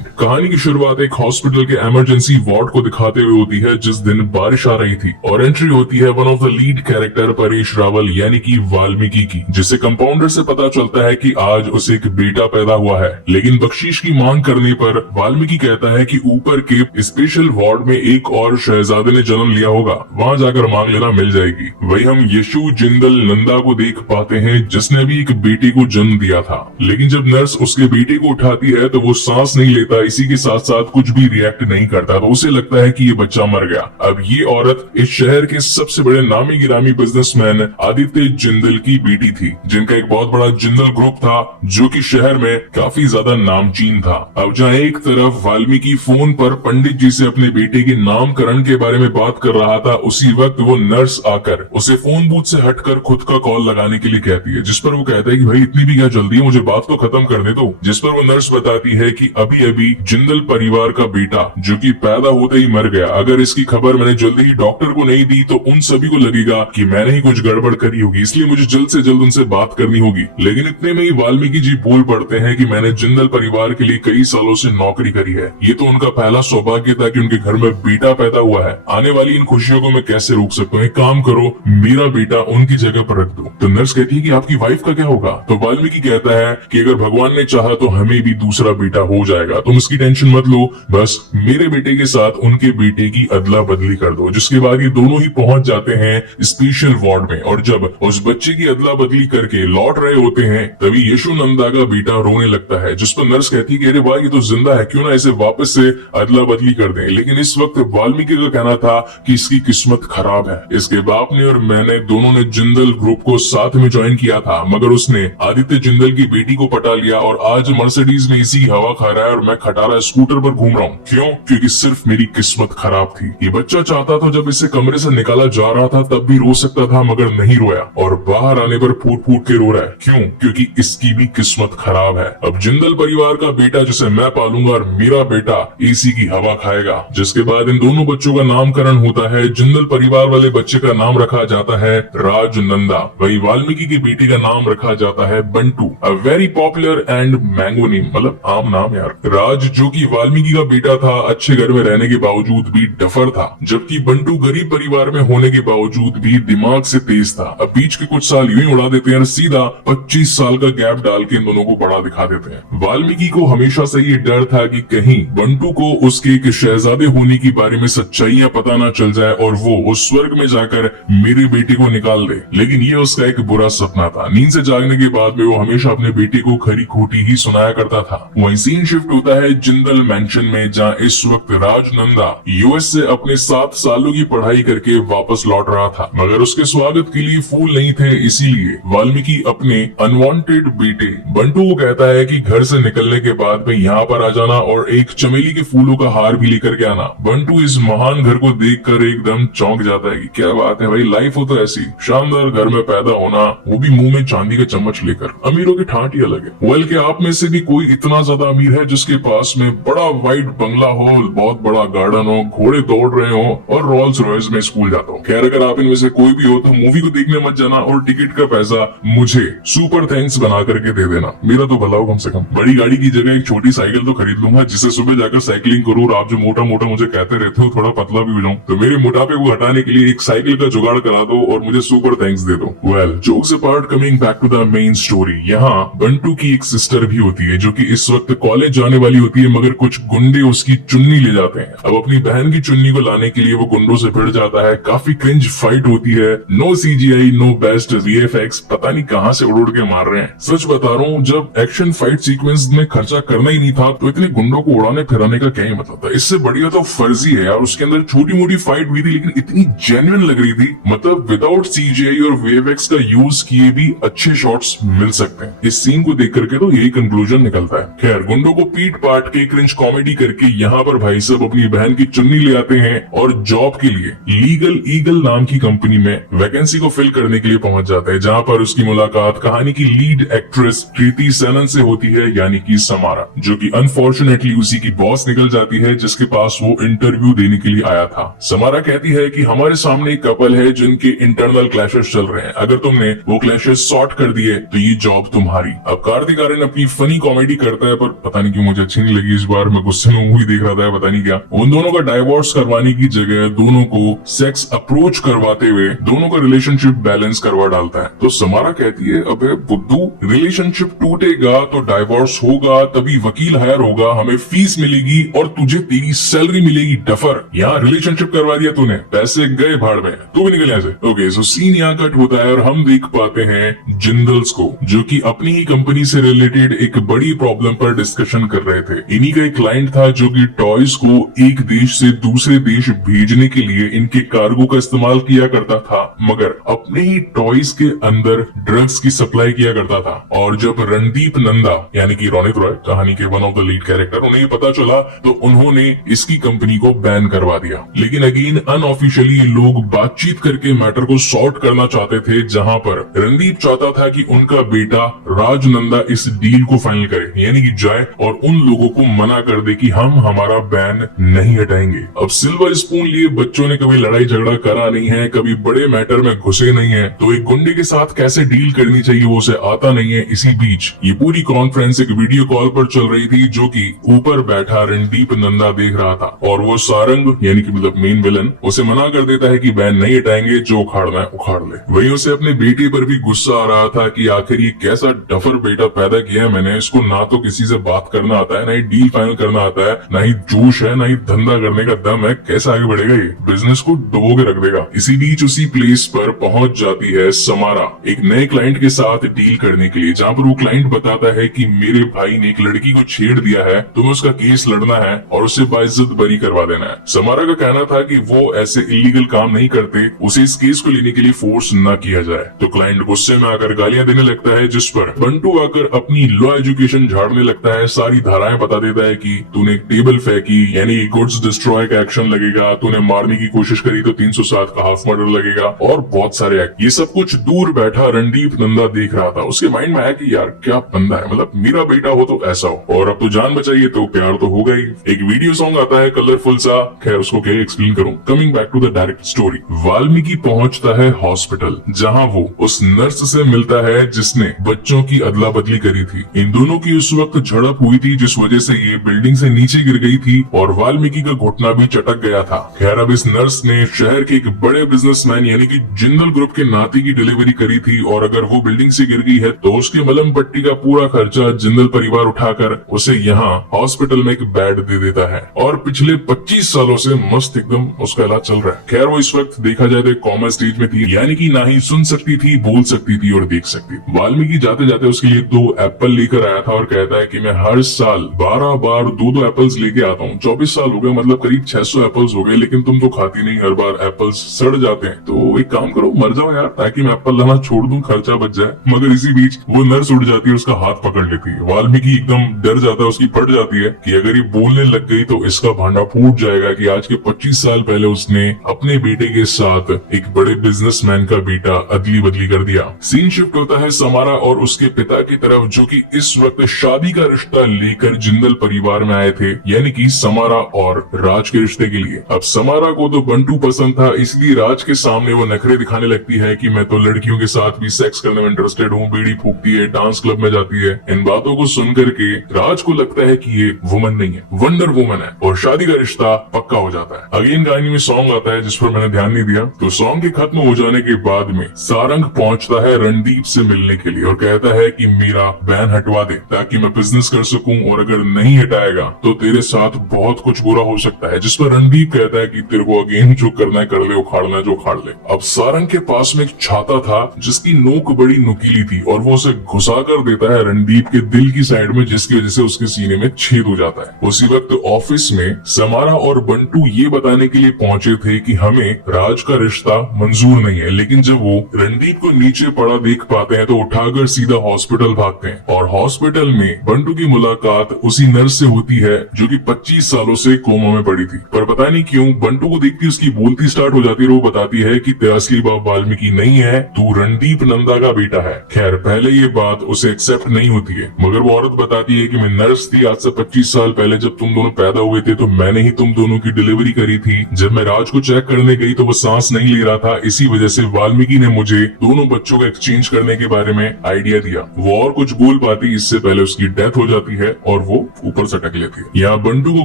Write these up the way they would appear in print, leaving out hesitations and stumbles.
Mind. कहानी की शुरुआत एक हॉस्पिटल के इमरजेंसी वार्ड को दिखाते हुए होती है जिस दिन बारिश आ रही थी और एंट्री होती है one of the lead character Paresh Rawal यानी कि वाल्मीकि की, जिसे कंपाउंडर से पता चलता है कि आज उसे एक बेटा पैदा हुआ है। लेकिन बख्शीश की मांग करने पर वाल्मीकि कहता है कि ऊपर के स्पेशल वार्ड में एक और शहजादे ने जन्म लिया होगा, वहाँ जाकर मांग लेना मिल जाएगी। वही हम यशु जिंदल नंदा को देख पाते हैं जिसने भी एक बेटे को जन्म दिया था, लेकिन जब नर्स उसके बेटे को उठाती है तो वो सांस नहीं लेता, इसी के साथ साथ कुछ भी रिएक्ट नहीं करता, तो उसे लगता है कि ये बच्चा मर गया। अब ये औरत इस शहर के सबसे बड़े नामी गिरामी बिजनेसमैन आदित्य जिंदल की बेटी थी, जिनका एक बहुत बड़ा जिंदल ग्रुप था जो कि शहर में काफी ज्यादा नामचीन था। अब जहाँ एक तरफ वाल्मीकि फोन पर पंडित जी से अपने बेटे के नामकरण के बारे में बात कर रहा था, उसी वक्त वो नर्स आकर उसे फोन बूथ से हटकर खुद का कॉल लगाने के लिए कहती है, जिस पर वो कहता है कि भाई इतनी भी क्या जल्दी है, मुझे बात तो खत्म कर दे दो। जिस पर वो नर्स बताती है कि अभी अभी जिंदल परिवार का बेटा जो कि पैदा होते ही मर गया, अगर इसकी खबर मैंने जल्दी ही डॉक्टर को नहीं दी तो उन सभी को लगेगा कि मैंने ही कुछ गड़बड़ करी होगी, इसलिए मुझे जल्द से जल्द उनसे बात करनी होगी। लेकिन इतने में ही वाल्मीकि जी बोल पड़ते हैं कि मैंने जिंदल परिवार के लिए कई सालों से नौकरी करी है, ये तो उनका पहला सौभाग्य था कि उनके घर में बेटा पैदा हुआ है, आने वाली इन खुशियों को मैं कैसे रोक सकता हूँ, एक काम करो मेरा बेटा उनकी जगह पर रख दो। तो नर्स कहती है कि आपकी वाइफ का क्या होगा? तो वाल्मीकि कहता है कि अगर भगवान ने चाहा तो हमें भी दूसरा बेटा हो जाएगा, तुम इसकी टेंशन मत लो, बस मेरे बेटे के साथ उनके बेटे की अदला बदली कर दो। जिसके बाद ये दोनों ही पहुंच जाते हैं स्पेशल वार्ड में और जब उस बच्चे की अदला बदली करके लौट रहे होते हैं तभी यशु नंदा का बेटा रोने लगता है, जिस पर नर्स कहती है कि अरे वाह ये तो जिंदा है, क्यों ना इसे वापस से अदला बदली कर दें। लेकिन इस वक्त वाल्मीकि का कहना था कि इसकी किस्मत खराब है, इसके बाप ने और मैंने दोनों ने जिंदल ग्रुप को साथ में ज्वाइन किया था, मगर उसने आदित्य जिंदल की बेटी को पटा लिया और आज मर्सिडीज में इसी की हवा खा रहा है और मैं खटारा स्कूटर पर घूम रहा हूँ। क्यों? क्योंकि सिर्फ मेरी किस्मत खराब थी। ये बच्चा चाहता था जब इसे कमरे से निकाला जा रहा था तब भी रो सकता था, मगर नहीं रोया और बाहर आने पर फूट फूट के रो रहा है। क्यों? क्योंकि इसकी भी किस्मत खराब है। अब जिंदल परिवार का बेटा जिसे मैं पालूंगा और मेरा बेटा एसी की हवा खाएगा। जिसके बाद इन दोनों बच्चों का नामकरण होता है। जिंदल परिवार वाले बच्चे का नाम रखा जाता है राज नंदा, वही वाल्मीकि के बेटे का नाम रखा जाता है Bantu, a very popular and mango name, मतलब आम नाम यार। राज जो कि वाल्मीकि का बेटा था, अच्छे घर में रहने के बावजूद भी डफर था, जबकि बंटू गरीब परिवार में होने के बावजूद भी दिमाग से तेज था। अब बीच के कुछ साल यूं ही उड़ा देते हैं, सीधा 25 साल का गैप डाल के इन दोनों को पढ़ा दिखा देते हैं। वाल्मीकि को हमेशा से ये डर था कि कहीं बंटू को उसके एक शहजादे होने के बारे में सच्चाइयां पता ना चल जाए और वो उस स्वर्ग में जाकर मेरे बेटे को निकाल दे। लेकिन ये उसका एक बुरा सपना था। नींद से जागने के बाद में वो हमेशा अपने बेटे को खरी खोटी ही सुनाया करता था। वहीं सीन शिफ्ट होता है जिंदल मैंशन में, जहाँ इस वक्त राजनंदा यूएस से अपने 7 सालों की पढ़ाई करके वापस लौट रहा था, मगर उसके स्वागत के लिए फूल नहीं थे, इसीलिए वाल्मीकि अपने अनवांटेड बेटे बंटू को कहता है कि घर से निकलने के बाद में यहाँ पर आ जाना और एक चमेली के फूलों का हार भी लेकर के आना। बंटू इस महान घर को देखकर एकदम चौंक जाता है कि क्या बात है भाई, लाइफ हो तो ऐसी, शानदार घर में पैदा होना, वो भी मुंह में चांदी का चम्मच लेकर। अमीरों की ठाट ही अलग है। वेल, क्या आप में से भी कोई इतना ज्यादा अमीर है जिसके पास में बड़ा वाइड बंगला हो, बहुत बड़ा गार्डन हो, घोड़े दौड़ रहे हो और रोल्स रॉयस में स्कूल जाता हो? खैर, अगर आप इनमें से कोई भी हो तो मूवी को देखने मत जाना और टिकट का पैसा मुझे सुपर थैंक्स बना करके दे देना, मेरा तो भला हो कम से कम। बड़ी गाड़ी की जगह एक छोटी साइकिल तो खरीद लूंगा जिससे सुबह जाकर साइकिलिंग करूँ और आप जो मोटा मोटा मुझे कहते रहते हो थोड़ा पतला भी हो जाऊं, तो मेरे मोटापे को हटाने के लिए एक साइकिल का जुगाड़ करा दो और मुझे सुपर थैंक्स दे दो। Well, jokes apart, coming back to the main story, यहाँ बंटू की एक सिस्टर भी होती है जो कि इस वक्त कॉलेज जाने वाली होती है, मगर कुछ गुंडे उसकी चुन्नी ले जाते हैं। अब अपनी बहन की चुन्नी को लाने के लिए वो गुंडों से भिड़ जाता है। काफी क्रिंज फाइट होती है, no CGI, no best VFX, पता नहीं कहां से उड़ के मार रहे हैं। सच बता रहा हूँ, जब एक्शन फाइट सीक्वेंस में खर्चा करना ही नहीं था तो इतने गुंडों को उड़ाने फिराने का क्या ही मतलब था। इससे बढ़िया तो फर्जी है यार, उसके अंदर छोटी मोटी फाइट हुई थी लेकिन इतनी जेन्युइन लग रही थी, मतलब विदाउट सीजीआई और वीएफएक्स का यूज किए भी अच्छे शॉट्स मिल सकते हैं। इस सीन को देख करके तो यही कंक्लूजन निकलता है। खैर, गुंडों को पीट पाट के क्रिंज कॉमेडी करके यहाँ पर भाई साहब अपनी बहन की चुन्नी ले आते हैं और जॉब के लिए लीगल ईगल नाम की कंपनी में वैकेंसी को फिल करने के लिए पहुंच जाते हैं, जहाँ पर उसकी मुलाकात कहानी की लीड एक्ट्रेस कृति सेनन से होती है, यानी कि समारा, जो कि अनफॉर्चुनेटली उसी की बॉस निकल जाती है जिसके पास वो इंटरव्यू देने के लिए आया था। समारा कहती है कि हमारे सामने एक कपल है जिनके इंटरनल क्लैशेस चल रहे हैं, अगर तुमने वो क्लैशेस सॉर्ट कर दिए तो ये जॉब तुम्हारी। अब कार्तिक आर्यन अपनी फनी कॉमेडी करता है, पर पता नहीं क्यों मुझे अच्छी नहीं लगी इस बार, मैं गुस्से में मूवी देख रहा था पता नहीं क्या। उन दोनों का डाइवोर्स करवाने की जगह दोनों को सेक्स अप्रोच करवाते हुए दोनों का रिलेशनशिप बैलेंस करवा डालता है। तो समारा कहती है अबे बुद्धू, रिलेशनशिप टूटेगा तो डाइवोर्स होगा, तभी वकील हायर होगा, हमें फीस मिलेगी और तुझे तेरी सैलरी मिलेगी डफर। यहाँ रिलेशनशिप करवा दिया तूने, पैसे गए भाड़ में, तू भी निकल यहाँ से। ओके सो सीन यहाँ कट होता है और हम देख पाते हैं जिंदल्स को जो कि अपनी ही कंपनी से रिलेटेड एक बड़ी प्रॉब्लम पर डिस्कशन कर रहे थे। इन्हीं का एक क्लाइंट था जो कि टॉयज को एक देश से दूसरे देश भेजने के लिए इनके कार्गो का इस्तेमाल किया करता था, मगर अपने ही टॉयज के अंदर ड्रग्स की सप्लाई किया करता था। और जब रणदीप नंदा यानी कि रोनित रॉय, कहानी के one of the lead character, उन्हें पता चला तो उन्होंने इसकी कंपनी को बैन करवा दिया। लेकिन अगेन अनऑफिशियली ये लोग बातचीत करके मैटर को सॉर्ट करना चाहते थे, जहां पर रणदीप चाहता था कि उनका बेटा राज नंदा इस डील को फाइनल करे, यानी कि जाए और उन लोगों को मना कर दे कि हम हमारा बैन नहीं हटाएंगे। अब सिल्वर स्पून लिए बच्चों ने कभी लड़ाई झगड़ा करा नहीं है, कभी बड़े मैटर में घुसे नहीं है, तो एक गुंडे के साथ कैसे डील करनी चाहिए वो उसे आता नहीं है। इसी बीच ये पूरी कॉन्फ्रेंस एक वीडियो कॉल पर चल रही थी जो कि ऊपर बैठा रणदीप नंदा देख रहा था, और वो सारंग यानी कि मतलब मेन विलन उसे मना कर देता है कि बैन नहीं हटाएंगे, जो उखाड़ना है उखाड़ ले। वही उसे अपने बेटे पर भी गुस्सा आ रहा था कि आखिर ये कैसा डफर बेटा पैदा किया है मैंने, इसको ना तो किसी से बात करना आता है, ना ही डील फाइनल करना आता है, ना ही जोश है, ना ही धंधा करने का दम है, कैसे आगे बढ़ेगा ये, बिजनेस को डुबो के रख देगा। इसी बीच उसी प्लेस पर पहुंच जाती है समारा एक नए क्लाइंट के साथ डील करने के लिए, जहाँ पर वो क्लाइंट बताता है कि मेरे भाई ने एक लड़की को छेड़ दिया है, तुम्हें उसका केस लड़ना है और उसे बाइज्जत बरी करवा देना है। समारा का कहना था कि वो ऐसे इलीगल काम नहीं करते, उसे इस केस को लेने के लिए फोर्स न किया जाए। तो क्लाइंट गुस्से में आकर गालियां देने लगता है, जिस पर बंटू आकर अपनी लॉ एजुकेशन झाड़ने लगता है, सारी धाराएं बता देता है कि तूने टेबल फेंकी यानी गुड्स डिस्ट्रॉय का एक्शन लगेगा, तूने मारने की कोशिश करी तो 307 का हाफ मर्डर लगेगा, और बहुत सारे एक्ट। ये सब कुछ दूर बैठा रणदीप नंदा देख रहा था। उसके माइंड में आया कि यार क्या बंदा है, मतलब मेरा बेटा हो तो ऐसा हो, और अब तो जान बचाइए तो प्यार तो होगा ही। एक वीडियो सॉन्ग आता है कलरफुल सा, खैर उसको क्या एक्सप्लेन करूं। Coming back to the direct story, Valmiki पहुंचता है हॉस्पिटल, जहां वो उस नर्स से मिलता है जिसने बच्चों की अदला बदली करी थी। इन दोनों की उस वक्त झड़प हुई थी जिस वजह से ये बिल्डिंग से नीचे गिर गई थी और वाल्मीकि का घुटना भी चटक गया था। खैर अब इस नर्स ने शहर के एक बड़े बिजनेसमैन यानी कि जिंदल ग्रुप के नाती की डिलीवरी करी थी, और अगर वो बिल्डिंग से गिर गई है तो उसके मलम पट्टी का पूरा खर्चा जिंदल परिवार उठाकर उसे यहाँ हॉस्पिटल में एक बेड दे देता है, और पिछले 25 सालों से मस्त एकदम उसका इलाज चल रहा है। खैर वो इस वक्त देखा जाए तो कॉमा स्टेज में थी, यानी कि ना ही सुन सकती थी, बोल सकती थी और देख सकती थी। वाल्मीकि जाते जाते उसके लिए 2 एप्पल लेकर आया था और कहता है कि मैं हर साल 12 बार 2-2 एप्पल्स लेके आता हूँ, 24 साल हो गए, मतलब करीब 600 एप्पल्स हो गए, लेकिन तुम तो खाती नहीं, हर बार एप्पल्स सड़ जाते हैं, तो एक काम करो मर जाओ यार, ताकि मैं एप्पल लाना छोड़ दूं, खर्चा बच जाए। मगर इसी बीच वो नर्स उड़ जाती है, उसका हाथ पकड़ लेती है। वाल्मीकि एकदम डर जाता है, उसकी फट जाती है कि अगर ये बोलने लग गई तो इसका भांडा फूट जाएगा कि आज के 25 साल पहले उसने अपने बेटे के साथ एक बड़े बिजनेसमैन का बेटा अदली बदली कर दिया। सीन शिफ्ट होता है समारा और उसके पिता की तरफ, जो कि इस वक्त शादी का रिश्ता लेकर जिंदल परिवार में आए थे, यानी कि समारा और राज के रिश्ते के लिए। अब समारा को तो बंटू पसंद था, इसलिए राज के सामने वो नखरे दिखाने लगती है कि मैं तो लड़कियों के साथ भी सेक्स करने में इंटरेस्टेड हूँ, बीड़ी फूकती है, डांस क्लब में जाती है। इन बातों को सुनकर के राज को लगता है कि ये वुमन नहीं है, वंडर वुमन है, और शादी का रिश्ता पक्का हो जाता है। अगेन गाने में सॉन्ग आता है जिस पर मैंने ध्यान नहीं दिया। तो सॉन्ग के खत्म हो जाने के बाद में सारंग पहुंचता है रणदीप से मिलने के लिए और कहता है कि मेरा बैन हटवा दे ताकि मैं बिजनेस कर सकूं, और अगर नहीं हटाएगा तो तेरे साथ बहुत कुछ बुरा हो सकता है। जिस पर रणदीप कहता है कि तेरे को अगेन जो करना है कर ले, उखाड़ना है जो उखाड़ ले। अब सारंग के पास में एक छाता था जिसकी नोक बड़ी नुकीली थी, और वो उसे घुसा कर देता है रणदीप के दिल की साइड में, जिसकी वजह से उसके सीने में छेद हो जाता है। उसी वक्त ऑफिस में समारा और बंटू ये बताने के लिए पहुंचे थे कि हमें राज का रिश्ता मंजूर नहीं है, लेकिन जब वो रणदीप को नीचे पड़ा देख पाते हैं तो उठाकर सीधा हॉस्पिटल भागते हैं, और हॉस्पिटल में बंटू की मुलाकात उसी नर्स से होती है जो कि 25 सालों से कोमा में पड़ी थी। पर पता नहीं क्यों बंटू को देखती उसकी बोलती स्टार्ट हो जाती है, वो बताती है कि तेरा असली बाप वाल्मीकि नहीं है, तू रणदीप नंदा का बेटा है। खैर पहले ये बात उसे एक्सेप्ट नहीं होती है, मगर वो औरत बताती है कि मैं नर्स थी, आज से 25 साल पहले जब तुम दोनों पैदा हुए थे तो मैंने ही तुम दोनों की डिलीवरी करी थी। जब मैं राज को चेक करने गई तो वो सांस नहीं ले रहा था, इसी वजह से वाल्मीकि ने मुझे दोनों बच्चों का एक्सचेंज करने के बारे में आइडिया दिया। वो और कुछ बोल पाती इससे पहले उसकी डेथ हो जाती है, और वो ऊपर सटक लेती है। यहाँ बंटू को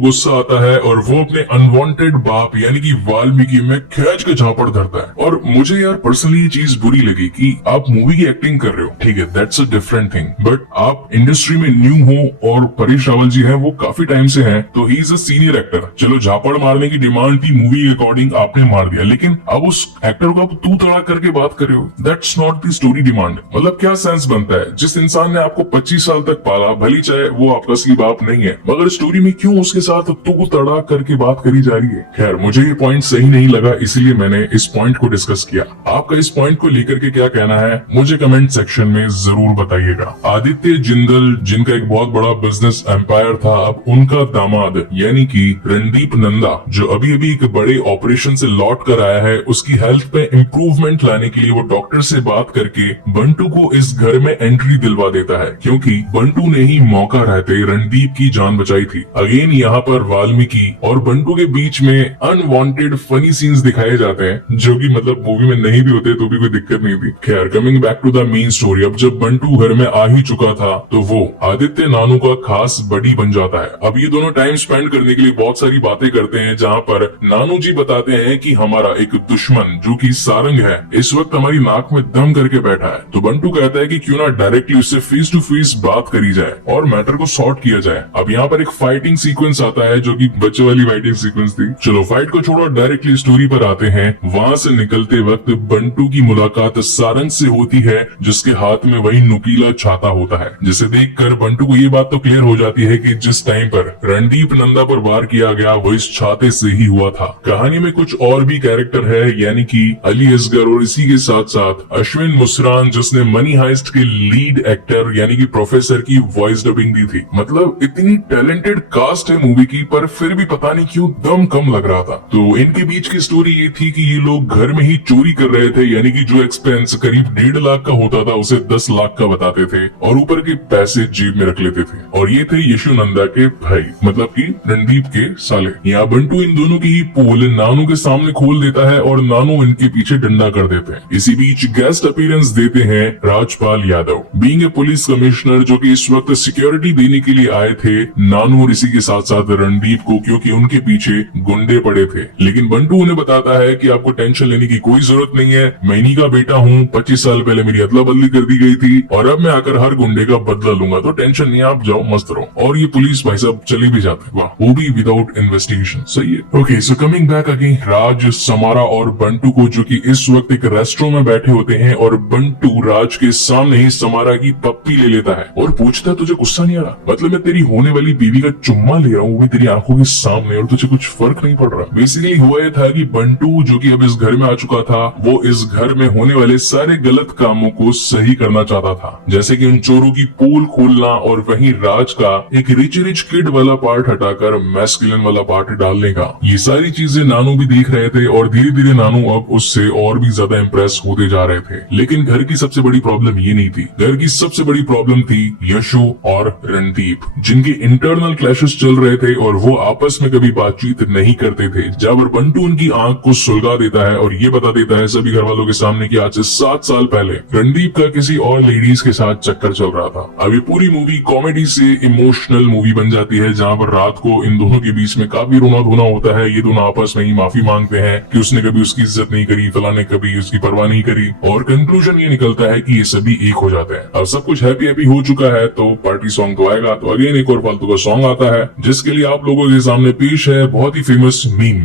गुस्सा आता है और वो अपने अनवांटेड बाप यानी कि वाल्मीकि में खींच के झापड़ धरता है। और मुझे यार पर्सनली ये चीज बुरी लगी कि आप मूवी की एक्टिंग कर रहे हो, ठीक है, that's a different thing, but आप इंडस्ट्री में न्यू हो और परेश रावल जी हैं वो काफी टाइम से हैं, तो he is a senior actor. चलो झापड़ मारने की डिमांड थी मूवी के अकॉर्डिंग, आपने मार दिया, लेकिन अब उस एक्टर को आप तू तड़ा करके बात कर रहे हो, that's not the story demand. मतलब क्या सेंस बनता है? जिस इंसान ने आपको 25 साल तक पाला, भली चाहे वो आपका असली बाप नहीं है, मगर स्टोरी में क्यों उसके साथ तू तड़ा करके बात करी जा रही है? खैर, मुझे ये पॉइंट सही नहीं लगा, इसलिए मैंने इस पॉइंट को डिस्कस किया। आपका इस पॉइंट को लेकर के क्या कहना है मुझे कमेंट सेक्शन में जरूर बताइएगा। आदित्य जिंदल, जिनका एक बहुत बड़ा बिजनेस एम्पायर था, अब उनका दामाद यानी कि रणदीप नंदा, जो अभी अभी एक बड़े ऑपरेशन से लौट कर आया है, उसकी हेल्थ पे इम्प्रूवमेंट लाने के लिए वो डॉक्टर से बात करके बंटू को इस घर में एंट्री दिलवा देता है, क्योंकि बंटू ने ही मौका रहते रणदीप की जान बचाई थी। अगेन यहाँ पर वाल्मीकि और बंटू के बीच में अनवांटेड फनी सीन्स दिखाए जाते हैं, जो कि मतलब मूवी में नहीं भी होते तो भी कोई दिक्कत नहीं थी। खैर, coming back to the main story, अब जब बंटू घर में आ ही चुका था तो वो आदित्य नानू का खास बडी बन जाता है। अब ये दोनों टाइम स्पेंड करने के लिए बहुत सारी बातें करते हैं, जहाँ पर नानू जी बताते हैं कि हमारा एक दुश्मन जो कि सारंग है इस वक्त हमारी नाक में दम करके बैठा है। तो बंटू कहता है कि क्यों ना डायरेक्टली उससे फेस टू फेस बात करी जाए और मैटर को सॉर्ट किया जाए। अब यहाँ पर एक फाइटिंग सीक्वेंस आता है जो कि बच्चे वाली फाइटिंग सीक्वेंस थी। चलो फाइट को छोड़ो, डायरेक्टली स्टोरी पर आते हैं। वहाँ से निकलते वक्त बंटू की मुलाकात सारंग से होती है, जिसके हाथ में वही नुकीला छाता होता है, जिसे देखकर बंटू को ये बात तो क्लियर हो जाती है कि जिस टाइम पर रणदीप नंदा पर वार किया गया वो इस छाते से ही हुआ था। कहानी में कुछ और भी कैरेक्टर है, यानी कि अली असगर, और इसी के साथ साथ अश्विन मुसरान, जिसने मनी हाइस्ट के लीड एक्टर यानी कि प्रोफेसर की वॉइस डबिंग दी थी। मतलब इतनी टैलेंटेड कास्ट है मूवी की, पर फिर भी पता नहीं क्यों दम कम लग रहा था। तो इनके बीच की स्टोरी ये थी कि ये लोग घर में ही चोरी कर रहे थे, यानी कि जो एक्सपेंस करीब 1.5 लाख का होता था उसे 10 लाख का बताते थे और ऊपर के पैसे जेब में रख लेते थे। और ये थे यशु नंदा के भाई, मतलब कि रणदीप के साले। यहाँ बंटू इन दोनों की ही पोल नानू के सामने खोल देता है और नानू इनके पीछे डंडा कर देते हैं। इसी बीच गेस्ट अपीयरेंस देते हैं Rajpal Yadav, being a police commissioner, जो कि इस वक्त सिक्योरिटी देने के लिए आए थे नानू और इसी के साथ साथ रणदीप को, क्योंकि उनके पीछे गुंडे पड़े थे। लेकिन बंटू उन्हें बताता है कि आपको टेंशन लेने की कोई जरूरत नहीं है, मैं इन्हीं का बेटा हूँ, 25 साल पहले मेरी अदला बदली कर दी गई थी और अब मैं आकर हर गुंडे का बदला लूंगा, तो टेंशन नहीं, आप जाओ मस्त रहो। और ये पुलिस भाई साहब चले भी जाते, वाह, वो भी विदाउट इन्वेस्टिगेशन, सही है। Okay, so coming back again, Raj, Samara और बंटू को, जो कि इस वक्त एक रेस्टोरेंट में बैठे होते हैं, और बंटू राज के सामने ही समारा की पप्पी ले लेता है और पूछता है तुझे गुस्सा नहीं आ रहा? मतलब मैं तेरी होने वाली बीवी का चुम्मा ले रहा हूँ, वो भी तेरी आंखों के सामने, और तुझे कुछ फर्क नहीं पड़ रहा? बेसिकली हुआ ये था कि बंटू, जो कि अब इस घर में आ चुका था, वो इस घर में होने वाले सारे गलत कामों को सही करना चाहता था, जैसे कि उन चोरों की पोल खोलना और वहीं राज का एक रिच किड वाला पार्ट हटाकर मैस्कुलिन वाला पार्ट डालने का। ये सारी चीजें नानू भी देख रहे थे और धीरे धीरे नानू अब उससे और भी ज्यादा इम्प्रेस होते जा रहे थे। लेकिन घर की सबसे बड़ी प्रॉब्लम ये नहीं थी, घर की सबसे बड़ी प्रॉब्लम थी यशु और रणदीप, जिनके इंटरनल क्लैशेस चल रहे थे और वो आपस में कभी बातचीत नहीं करते थे। जब बंटू उनकी आंख को सुलगा देता है और ये बता देता है सभी घर वालों के सामने कि आज से 7 साल पहले रणदीप का किसी और लेडीज के साथ चक्कर चल रहा था। अभी पूरी मूवी कॉमेडी से इमोशनल मूवी बन जाती है, जहाँ पर रात को इन दोनों के बीच में काफी रोना धोना होता है। ये दोनों आपस में ही माफी मांगते हैं कि उसने कभी उसकी इज्जत नहीं करी, फलाने कभी उसकी परवाह नहीं करी, और कंक्लूजन ये निकलता है कि ये सभी एक हो जाते हैं। अब सब कुछ हैप्पी हैप्पी हो चुका है तो पार्टी सॉन्ग तो आएगा। तो अगेन एक और फालतू का सॉन्ग आता है, जिसके लिए आप लोगों के सामने पेश है बहुत ही फेमस मीम।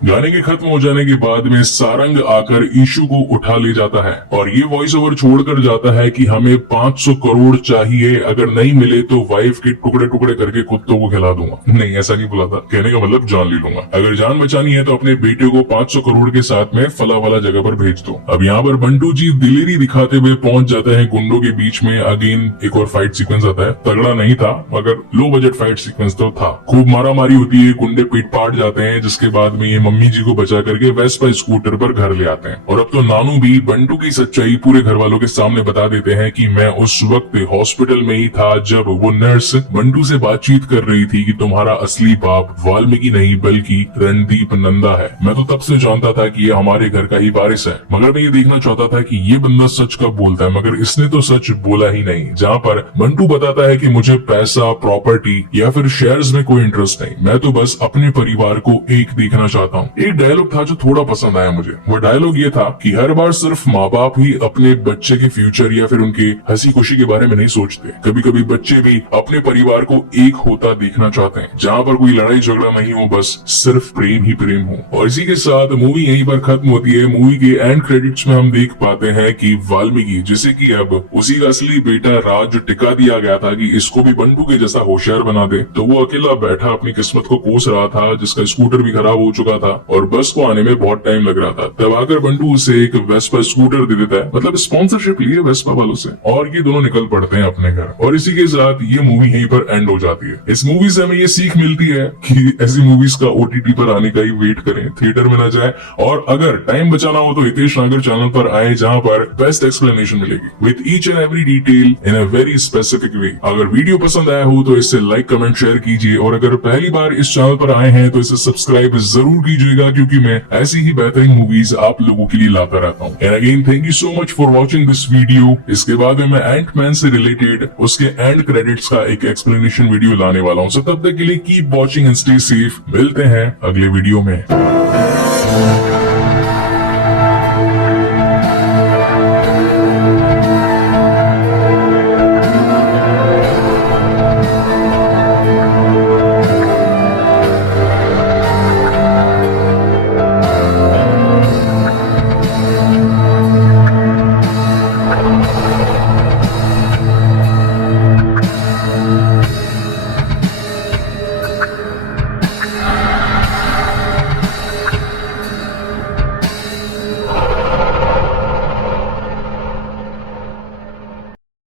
गाने के खत्म हो जाने के बाद में सारंग आकर ईशु को उठा ले जाता है और ये वॉइस ओवर छोड़कर जाता है कि हमें 500 करोड़ चाहिए, अगर नहीं मिले तो वाइफ के टुकड़े टुकड़े करके कुत्तों को खिला दूंगा। नहीं, ऐसा नहीं बोला था, कहने का मतलब जान ले लूंगा। अगर जान बचानी है तो अपने बेटे को 500 करोड़ के साथ में फला वाला जगह पर भेज दो। अब यहाँ पर बंटू जी दिलेरी दिखाते हुए पहुंच जाते हैं गुंडों के बीच में। अगेन एक और फाइट सीक्वेंस आता है, तगड़ा नहीं था मगर लो बजट फाइट सीक्वेंस तो था। खूब मारा मारी होती है, गुंडे पीट पाट जाते हैं, जिसके बाद में ये मम्मी जी को बचा करके वेस्पा स्कूटर पर घर ले आते हैं। और अब तो नानू भी बंटू की सच्चाई पूरे घर वालों के सामने बता देते हैं कि मैं उस वक्त हॉस्पिटल में ही था जब वो नर्स बंटू से बातचीत कर रही थी कि तुम्हारा असली बाप वाल्मीकि नहीं बल्कि रणदीप नंदा है। मैं तो तब से जानता था कि ये हमारे घर का ही वारिस है, मगर मैं ये देखना चाहता था कि ये बंदा सच कब बोलता है, मगर इसने तो सच बोला ही नहीं। जहाँ पर बंटू बताता है कि मुझे पैसा, प्रॉपर्टी या फिर शेयर्स में कोई इंटरेस्ट नहीं, मैं तो बस अपने परिवार को एक देखना चाहता हूँ। एक डायलॉग था जो थोड़ा पसंद आया मुझे। वो डायलॉग ये था कि हर बार सिर्फ माँ बाप ही अपने बच्चे के फ्यूचर या फिर उनके हंसी खुशी के बारे में नहीं सोचते, कभी कभी बच्चे भी अपने परिवार को एक होता देखना चाहते हैं, जहाँ पर कोई लड़ाई झगड़ा नहीं हो, बस सिर्फ प्रेम ही प्रेम हो। और इसी के साथ मूवी यहीं पर खत्म होती है। मूवी के एंड क्रेडिट्स में हम देख पाते हैं कि वाल्मीकि, जिसे कि अब उसी का असली बेटा राज टिका दिया गया था कि इसको भी बंटू के जैसा होशियार बना दे, तो वो अकेला बैठा अपनी किस्मत को कोस रहा था, जिसका स्कूटर भी खराब हो चुका था और बस को आने में बहुत टाइम लग रहा था। तब आकर बंटू उसे एक वेस्पा स्कूटर दे देता है, मतलब स्पॉन्सरशिप लिए वेस्पा वालों से, और ये दोनों निकल पड़ते हैं अपने घर। और इसी के साथ ये मूवी यहीं पर एंड हो जाती है। इस मूवी से हमें ये सीख मिलती है कि ऐसी मूवीज का ओटीटी पर आने का ही वेट करें, थिएटर में ना जाए, और अगर टाइम बचाना हो तो हितेश नागर चैनल पर आए, जहां पर बेस्ट एक्सप्लेनेशन मिलेगी with each and every detail in a very specific way. अगर वीडियो पसंद आया हो तो इसे लाइक, कमेंट, शेयर कीजिए, और अगर पहली बार इस चैनल पर आए हैं तो इसे सब्सक्राइब जरूर कीजिएगा, क्योंकि मैं ऐसी ही बेहतरीन मूवीज आप लोगों के लिए लाता रहता हूँ। And again thank you so much for watching this video. इसके बाद में मैं एंटमैन से रिलेटेड उसके एंड क्रेडिट्स का एक एक्सप्लेनेशन वीडियो लाने वाला हूँ। सो तब तक के लिए keep watching and stay safe. मिलते हैं अगले वीडियो में।